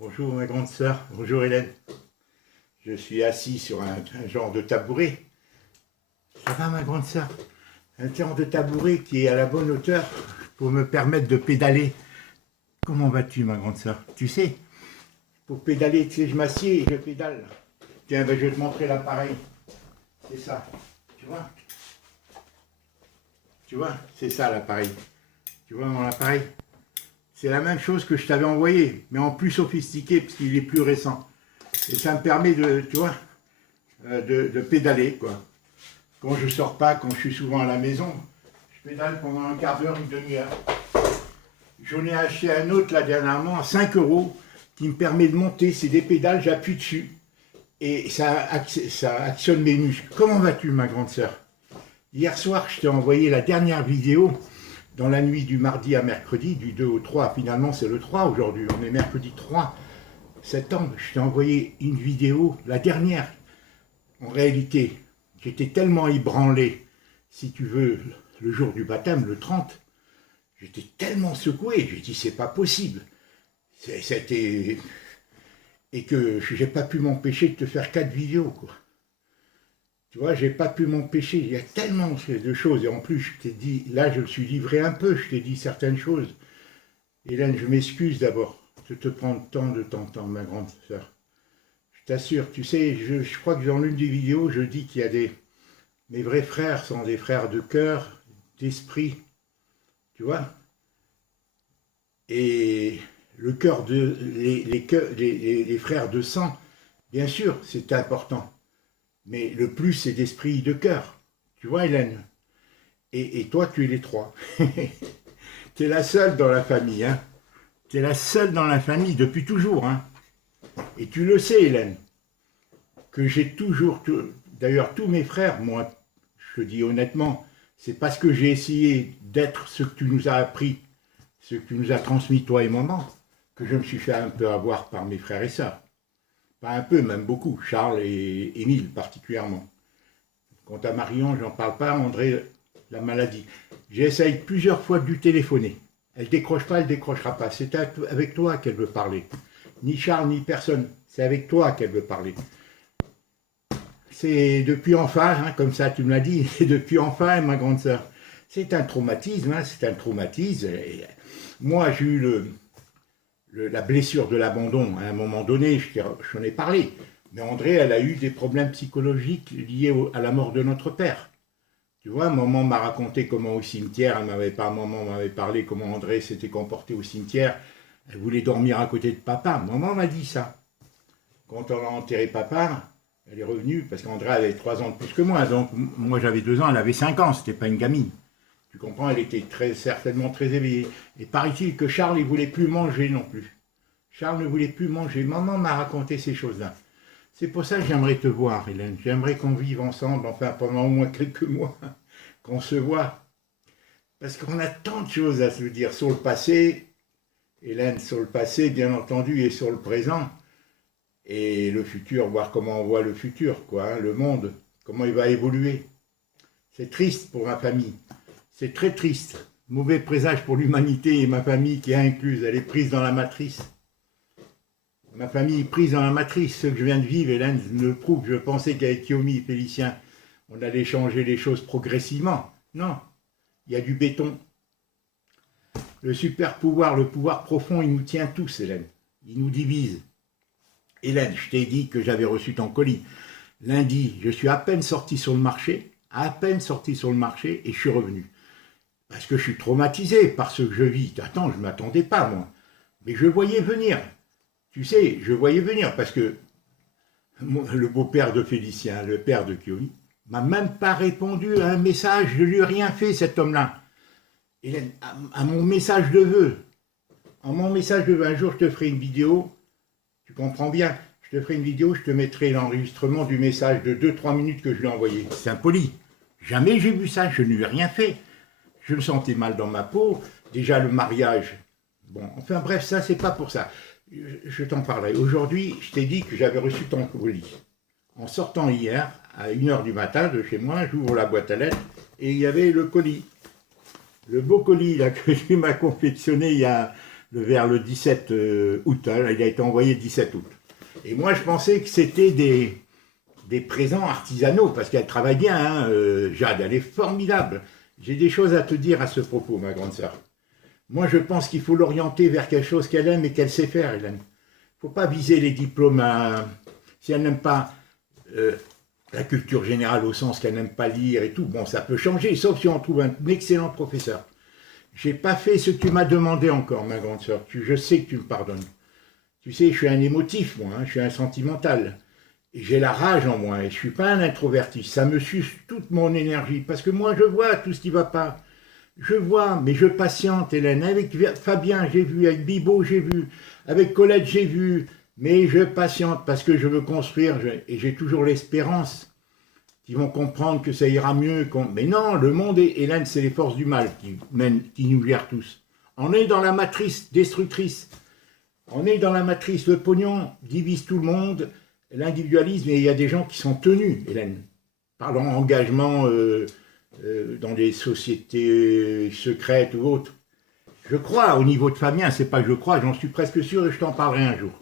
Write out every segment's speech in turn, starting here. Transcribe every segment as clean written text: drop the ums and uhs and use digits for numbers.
Bonjour ma grande sœur, bonjour Hélène. Je suis assis sur un genre de tabouret. Ça va ma grande sœur? Un genre de tabouret qui est à la bonne hauteur pour me permettre de pédaler. Comment vas-tu ma grande sœur? Tu sais, pour pédaler, tu sais, je m'assieds et je pédale. Tiens, ben, je vais te montrer l'appareil. C'est ça, tu vois? Tu vois, c'est ça l'appareil. Tu vois mon appareil? C'est la même chose que je t'avais envoyé, mais en plus sophistiqué, parce qu'il est plus récent. Et ça me permet de, tu vois, de pédaler, quoi. Quand je sors pas, quand je suis souvent à la maison, je pédale pendant un quart d'heure, une demi-heure. J'en ai acheté un autre, là, dernièrement, à 5 €, qui me permet de monter. C'est des pédales, j'appuie dessus, et ça actionne mes muscles. Comment vas-tu, ma grande sœur? Hier soir, je t'ai envoyé la dernière vidéo, dans la nuit du mardi à mercredi, du 2 au 3, finalement c'est le 3 aujourd'hui, on est mercredi 3 septembre, je t'ai envoyé une vidéo, la dernière. En réalité, j'étais tellement ébranlé, si tu veux, le jour du baptême, le 30, j'étais tellement secoué, j'ai dit c'est pas possible. C'était... Et que j'ai pas pu m'empêcher de te faire 4 vidéos, quoi. Tu vois, j'ai pas pu m'empêcher, il y a tellement de choses, et en plus, je t'ai dit, là, je me suis livré un peu, je t'ai dit certaines choses. Hélène, je m'excuse d'abord de te prendre tant de temps, ma grande sœur. Je t'assure, tu sais, je crois que dans l'une des vidéos, je dis qu'il y a des... Mes vrais frères sont des frères de cœur, d'esprit, tu vois. Et le cœur de... les frères de sang, bien sûr, c'est important. Mais le plus, c'est d'esprit et de cœur. Tu vois, Hélène? Et toi, tu es les trois. Tu es la seule dans la famille, hein? Tu es la seule dans la famille depuis toujours, hein? Et tu le sais, Hélène, que j'ai toujours... D'ailleurs, tous mes frères, moi, je te dis honnêtement, c'est parce que j'ai essayé d'être ce que tu nous as appris, ce que tu nous as transmis, toi et maman, que je me suis fait un peu avoir par mes frères et sœurs. Pas un peu, même beaucoup. Charles et Émile, particulièrement. Quant à Marion, j'en parle pas. André, la maladie. J'essaye plusieurs fois de lui téléphoner. Elle décroche pas, elle décrochera pas. C'est avec toi qu'elle veut parler. Ni Charles, ni personne. C'est avec toi qu'elle veut parler. C'est depuis enfin, hein, comme ça tu me l'as dit, c'est depuis enfin, ma grande sœur. C'est un traumatisme, hein, c'est un traumatisme. Et moi, j'ai eu la blessure de l'abandon, à un moment donné, j'en ai parlé. Mais André, elle a eu des problèmes psychologiques liés à la mort de notre père. Tu vois, maman m'a raconté comment au cimetière, maman m'avait parlé comment André s'était comporté au cimetière. Elle voulait dormir à côté de papa. Maman m'a dit ça. Quand on a enterré papa, elle est revenue, parce qu'André avait 3 ans de plus que moi. Donc moi j'avais 2 ans, elle avait 5 ans, c'était pas une gamine. Tu comprends, elle était certainement très éveillée. Et paraît-il que Charles, il ne voulait plus manger non plus. Charles ne voulait plus manger. Maman m'a raconté ces choses-là. C'est pour ça que j'aimerais te voir, Hélène. J'aimerais qu'on vive ensemble, enfin pendant au moins quelques mois, qu'on se voit. Parce qu'on a tant de choses à se dire sur le passé, Hélène, sur le passé, bien entendu, et sur le présent. Et le futur, voir comment on voit le futur, quoi, hein, le monde, comment il va évoluer. C'est triste pour ma famille. C'est très triste. Mauvais présage pour l'humanité et ma famille qui est incluse. Elle est prise dans la matrice. Ma famille est prise dans la matrice. Ce que je viens de vivre, Hélène le prouve. Je pensais qu'avec Yomi et Félicien, on allait changer les choses progressivement. Non. Il y a du béton. Le super pouvoir, le pouvoir profond, il nous tient tous, Hélène. Il nous divise. Hélène, je t'ai dit que j'avais reçu ton colis. Lundi, je suis à peine sorti sur le marché. Et je suis revenu. Parce que je suis traumatisé par ce que je vis. Attends, je ne m'attendais pas, moi. Mais je voyais venir. Tu sais, je voyais venir parce que le beau-père de Félicien, le père de Kyomi, m'a même pas répondu à un message. Je lui ai rien fait, cet homme-là. Hélène, à mon message de vœu. En mon message de vœu, un jour, je te ferai une vidéo. Tu comprends bien. Je te ferai une vidéo, je te mettrai l'enregistrement du message de 2-3 minutes que je lui ai envoyé. C'est impoli. Jamais j'ai vu ça, je ne lui ai rien fait. Je me sentais mal dans ma peau. Déjà, le mariage. Bon, enfin bref, ça, c'est pas pour ça. Je t'en parlerai. Aujourd'hui, je t'ai dit que j'avais reçu ton colis. En sortant hier, à 1 h du matin de chez moi, j'ouvre la boîte à lettres et il y avait le colis. Le beau colis là, que tu m'as confectionné il y a vers le 17 août. Hein, il a été envoyé le 17 août. Et moi, je pensais que c'était des présents artisanaux, parce qu'elle travaille bien, hein, Jade, elle est formidable. J'ai des choses à te dire à ce propos, ma grande sœur. Moi, je pense qu'il faut l'orienter vers quelque chose qu'elle aime et qu'elle sait faire, Hélène. Il ne faut pas viser les diplômes si elle n'aime pas la culture générale au sens qu'elle n'aime pas lire et tout. Bon, ça peut changer, sauf si on trouve un excellent professeur. Je n'ai pas fait ce que tu m'as demandé encore, ma grande sœur. Je sais que tu me pardonnes. Tu sais, je suis un émotif, moi, hein, je suis un sentimental. Et j'ai la rage en moi, et je ne suis pas un introverti. Ça me suce toute mon énergie, parce que moi, je vois tout ce qui ne va pas. Je vois, mais je patiente, Hélène. Avec Fabien, j'ai vu, avec Bibo, j'ai vu, avec Colette, j'ai vu, mais je patiente parce que je veux construire, et j'ai toujours l'espérance qu'ils vont comprendre que ça ira mieux. Mais non, le monde, Hélène, c'est les forces du mal qui nous gèrent tous. On est dans la matrice destructrice. On est dans la matrice, le pognon divise tout le monde, l'individualisme, et il y a des gens qui sont tenus, Hélène, par leur engagement dans des sociétés secrètes ou autres. Je crois, au niveau de Fabien, c'est pas que je crois, j'en suis presque sûr et je t'en parlerai un jour.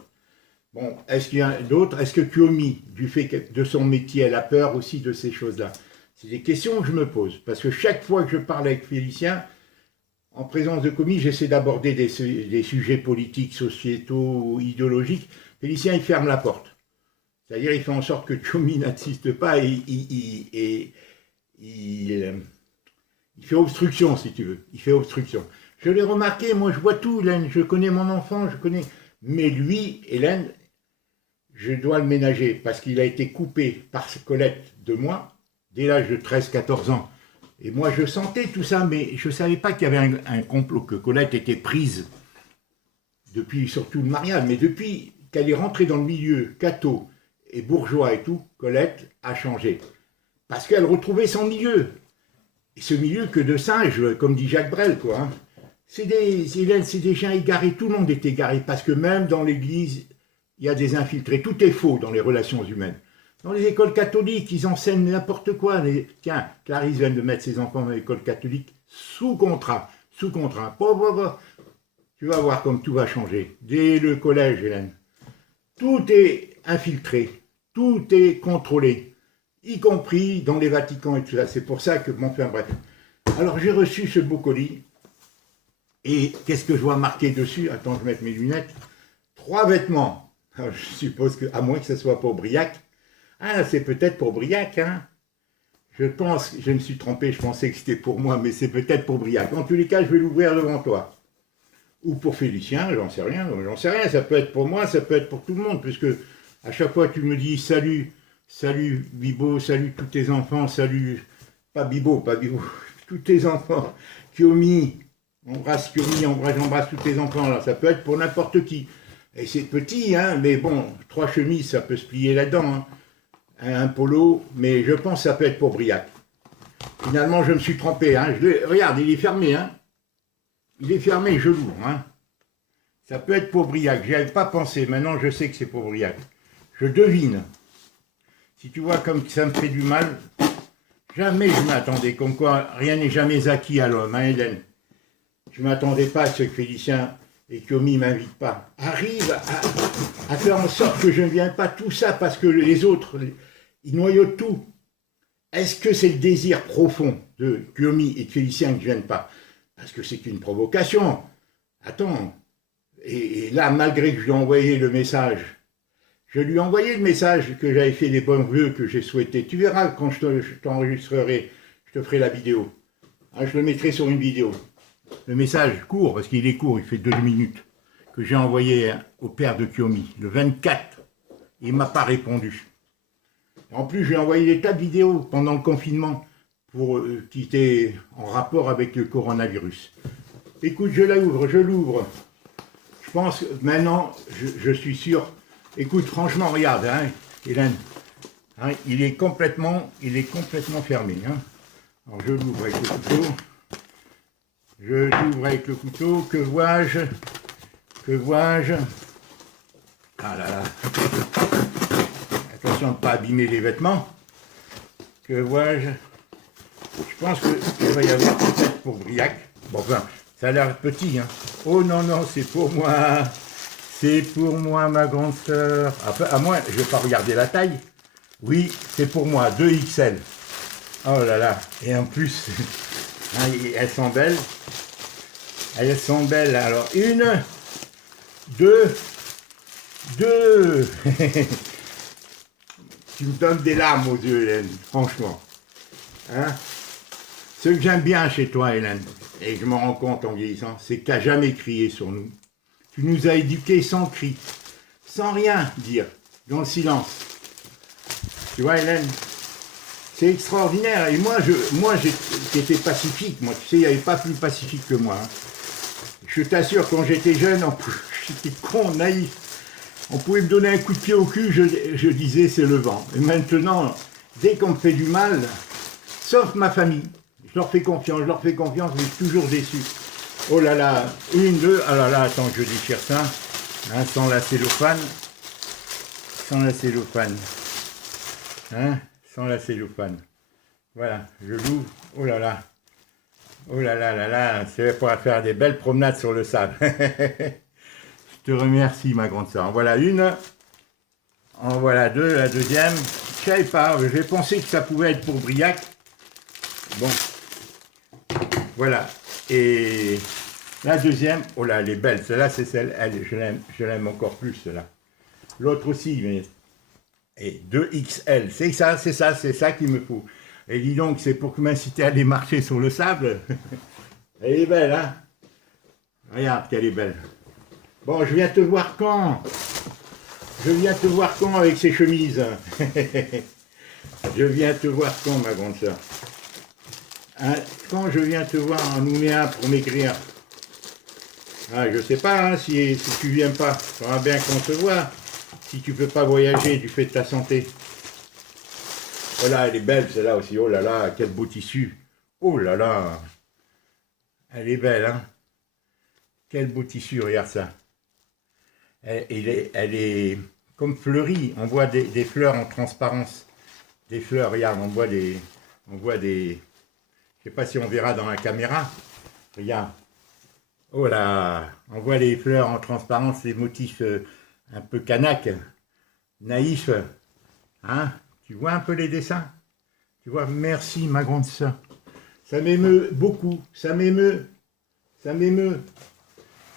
Bon, est-ce qu'il y a d'autres? Est-ce que Kyomi, du fait de son métier, elle a peur aussi de ces choses-là? C'est des questions que je me pose, parce que chaque fois que je parle avec Félicien, en présence de Kyomi, j'essaie d'aborder des sujets politiques, sociétaux, idéologiques. Félicien, il ferme la porte. C'est-à-dire, il fait en sorte que Kyomi n'insiste pas et il fait obstruction, si tu veux. Il fait obstruction. Je l'ai remarqué, moi je vois tout, Hélène. Je connais mon enfant, je connais. Mais lui, Hélène, je dois le ménager parce qu'il a été coupé par Colette de moi dès l'âge de 13-14 ans. Et moi je sentais tout ça, mais je ne savais pas qu'il y avait un complot, que Colette était prise depuis surtout le mariage. Mais depuis qu'elle est rentrée dans le milieu catho et bourgeois et tout, Colette a changé. Parce qu'elle retrouvait son milieu. Et ce milieu que de singes, comme dit Jacques Brel, quoi. Hein. C'est des gens égarés, tout le monde est égaré, parce que même dans l'église, il y a des infiltrés. Tout est faux dans les relations humaines. Dans les écoles catholiques, ils enseignent n'importe quoi. Tiens, Clarisse vient de mettre ses enfants dans l'école catholique sous contrat. Sous contrat. Tu vas voir comme tout va changer. Dès le collège, Hélène. Tout est infiltré. Tout est contrôlé. Y compris dans les Vaticans et tout ça. C'est pour ça que, bon, enfin bref. Alors j'ai reçu ce beau colis, et qu'est-ce que je vois marqué dessus? Attends, je vais mettre mes lunettes. 3 vêtements. Alors, je suppose que, à moins que ce soit pour Briac. Ah, c'est peut-être pour Briac, hein. Je pense, je me suis trompé, je pensais que c'était pour moi, mais c'est peut-être pour Briac. En tous les cas, je vais l'ouvrir devant toi. Ou pour Félicien, j'en sais rien, ça peut être pour moi, ça peut être pour tout le monde, puisque à chaque fois tu me dis salut, salut Bibo, salut tous tes enfants, salut, pas Bibo, tous tes enfants, Kyomi, j'embrasse tous tes enfants, là, ça peut être pour n'importe qui. Et c'est petit, hein, mais bon, 3 chemises, ça peut se plier là-dedans, hein. Un polo, mais je pense que ça peut être pour Briac. Finalement, je me suis trompé, hein. Regarde, il est fermé, hein. Il est fermé, je l'ouvre, hein. Ça peut être pour Briac, j'y avais pas pensé, maintenant je sais que c'est pour Briac. Je devine. Si tu vois comme ça me fait du mal, jamais je m'attendais, comme quoi rien n'est jamais acquis à l'homme, hein, Hélène. Je ne m'attendais pas à ce que Félicien et Kyomi ne m'invitent pas. Arrive à faire en sorte que je ne vienne pas, tout ça parce que les autres, ils noyautent tout. Est-ce que c'est le désir profond de Kyomi et de Félicien que je ne vienne pas? Parce que c'est une provocation. Attends. Et là, malgré que je lui ai envoyé le message, je lui ai envoyé le message que j'avais fait les bons vœux que j'ai souhaités. Tu verras quand je t'enregistrerai, je te ferai la vidéo. Ah, je le mettrai sur une vidéo. Le message court, parce qu'il est court, il fait 2 minutes, que j'ai envoyé au père de Kyomi, le 24. Il ne m'a pas répondu. En plus, j'ai envoyé des tas de vidéos pendant le confinement qui étaient en rapport avec le coronavirus. Écoute, je l'ouvre. Je pense que maintenant, je suis sûr. Écoute, franchement, regarde, hein, Hélène. Hein, il est complètement fermé. Hein. Alors, je l'ouvre avec le couteau. Je l'ouvre avec le couteau. Que vois-je? Ah là là. Attention de ne pas abîmer les vêtements. Que vois-je? Je pense qu'il va y avoir peut-être pour Briac. Bon, enfin, ça a l'air petit, hein. Oh non, non, c'est pour moi. C'est pour moi, ma grande sœur. Enfin, à moi, je ne vais pas regarder la taille. Oui, c'est pour moi, 2XL. Oh là là. Et en plus, elles sont belles. Elles sont belles. Alors, une, deux, deux. Tu me donnes des larmes aux yeux, Hélène, franchement. Hein? Ce que j'aime bien chez toi, Hélène, et je me rends compte en vieillissant, c'est que tu n'as jamais crié sur nous. Tu nous as éduqués sans cri, sans rien dire, dans le silence. Tu vois, Hélène, c'est extraordinaire. Et moi, j'étais pacifique. Moi, tu sais, il n'y avait pas plus pacifique que moi. Hein. Je t'assure, quand j'étais jeune, j'étais con, naïf. On pouvait me donner un coup de pied au cul, je disais c'est le vent. Et maintenant, dès qu'on me fait du mal, sauf ma famille, je leur fais confiance, mais je suis toujours déçu. Oh là là, une, deux, ah là là, attends, je déchire ça, hein, sans la cellophane, hein, sans la cellophane. Voilà, je l'ouvre, oh là là, c'est pour faire des belles promenades sur le sable. Je te remercie, ma grande sœur. En voilà une. En voilà deux. La deuxième. Je ne savais pas. J'ai pensé que ça pouvait être pour Briac. Bon. Voilà. Et la deuxième. Oh là, elle est belle. Celle-là, c'est celle. Je l'aime encore plus, celle-là. L'autre aussi. Mais... Et 2XL. C'est ça qu'il me faut. Et dis donc, c'est pour m'inciter à aller marcher sur le sable. Elle est belle, hein? Regarde qu'elle est belle. Bon, je viens te voir quand? Je viens te voir quand avec ces chemises? Je viens te voir quand, ma grande sœur? Hein, quand je viens te voir en Nouméa pour m'écrire? Ah, je sais pas, hein, si tu viens pas, il faudra bien qu'on se voit. Si tu peux pas voyager du fait de ta santé. Voilà, elle est belle celle-là aussi. Oh là là, quel beau tissu. Oh là là. Elle est belle, hein? Quel beau tissu, regarde ça. Elle est comme fleurie. On voit des fleurs en transparence. Des fleurs, regarde, on voit des... Je sais pas si on verra dans la caméra. Regarde. Oh là, on voit les fleurs en transparence, les motifs un peu canaques, naïfs. Hein? Tu vois un peu les dessins? Tu vois, merci ma grande sœur. Ça m'émeut beaucoup, ça m'émeut.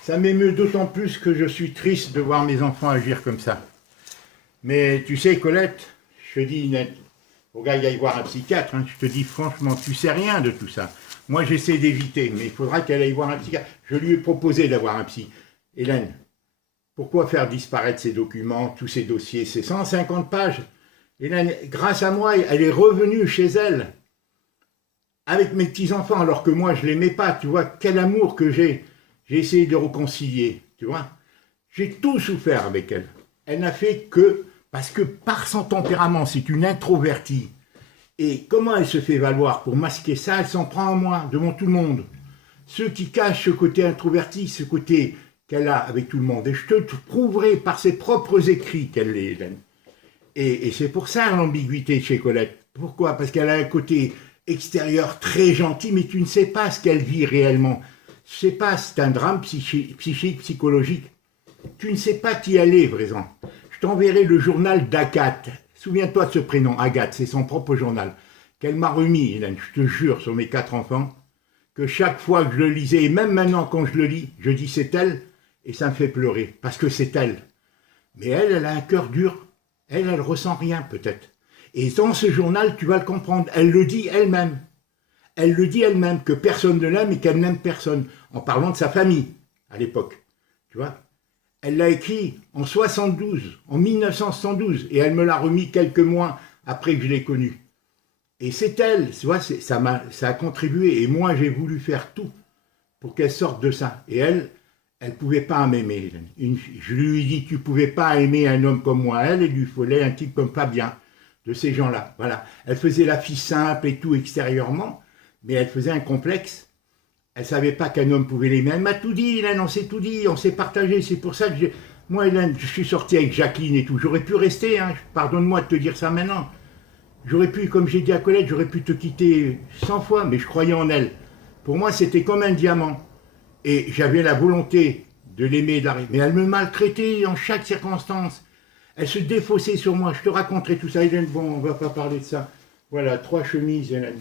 Ça m'émeut d'autant plus que je suis triste de voir mes enfants agir comme ça. Mais tu sais, Colette, je te dis net, faut qu'il aille voir un psychiatre, hein, je te dis franchement, tu sais rien de tout ça. Moi, j'essaie d'éviter, mais il faudra qu'elle aille voir un psychiatre. Je lui ai proposé d'avoir un psy. Hélène, pourquoi faire disparaître ces documents, tous ces dossiers? C'est 150 pages. Hélène, grâce à moi, elle est revenue chez elle, avec mes petits-enfants, alors que moi, je ne l'aimais pas. Tu vois, quel amour que j'ai. J'ai essayé de réconcilier, tu vois. J'ai tout souffert avec elle. Elle n'a fait que, parce que par son tempérament, c'est une introvertie. Et comment elle se fait valoir pour masquer ça? Elle s'en prend à moi, devant tout le monde. Ceux qui cachent ce côté introverti, ce côté qu'elle a avec tout le monde. Et je te prouverai par ses propres écrits qu'elle l'est, Hélène. Et c'est pour ça l'ambiguïté chez Colette. Pourquoi? Parce qu'elle a un côté extérieur très gentil, mais tu ne sais pas ce qu'elle vit réellement. Je ne sais pas, c'est un drame psychique, psychologique. Tu ne sais pas qui elle est, vraiment. Je t'enverrai le journal d'Agathe. Souviens-toi de ce prénom, Agathe, c'est son propre journal. Qu'elle m'a remis, Hélène, je te jure, sur mes 4 enfants, que chaque fois que je le lisais, et même maintenant quand je le lis, je dis c'est elle, et ça me fait pleurer, parce que c'est elle. Mais elle a un cœur dur. Elle ressent rien, peut-être. Et dans ce journal, tu vas le comprendre. Elle le dit elle-même. Elle le dit elle-même, que personne ne l'aime et qu'elle n'aime personne, en parlant de sa famille, à l'époque. Tu vois? Elle l'a écrit en 1972, et elle me l'a remis quelques mois après que je l'ai connue. Et c'est elle, tu vois, ça a contribué, et moi j'ai voulu faire tout pour qu'elle sorte de ça. Et elle ne pouvait pas m'aimer. Je lui ai dit, tu ne pouvais pas aimer un homme comme moi. Elle, il lui fallait un type comme Fabien, de ces gens-là. Voilà. Elle faisait la fille simple et tout extérieurement, mais elle faisait un complexe. Elle ne savait pas qu'un homme pouvait l'aimer. Elle m'a tout dit, Hélène, on s'est tout dit, on s'est partagé. C'est pour ça que moi, Hélène, je suis sorti avec Jacqueline et tout. J'aurais pu rester, hein. Pardonne-moi de te dire ça maintenant. J'aurais pu, comme j'ai dit à Colette, j'aurais pu te quitter 100 fois, mais je croyais en elle. Pour moi, c'était comme un diamant. Et j'avais la volonté de l'aimer, mais elle me maltraitait en chaque circonstance. Elle se défaussait sur moi. Je te raconterai tout ça, Hélène. Bon, on va pas parler de ça. Voilà, 3 chemises, Hélène.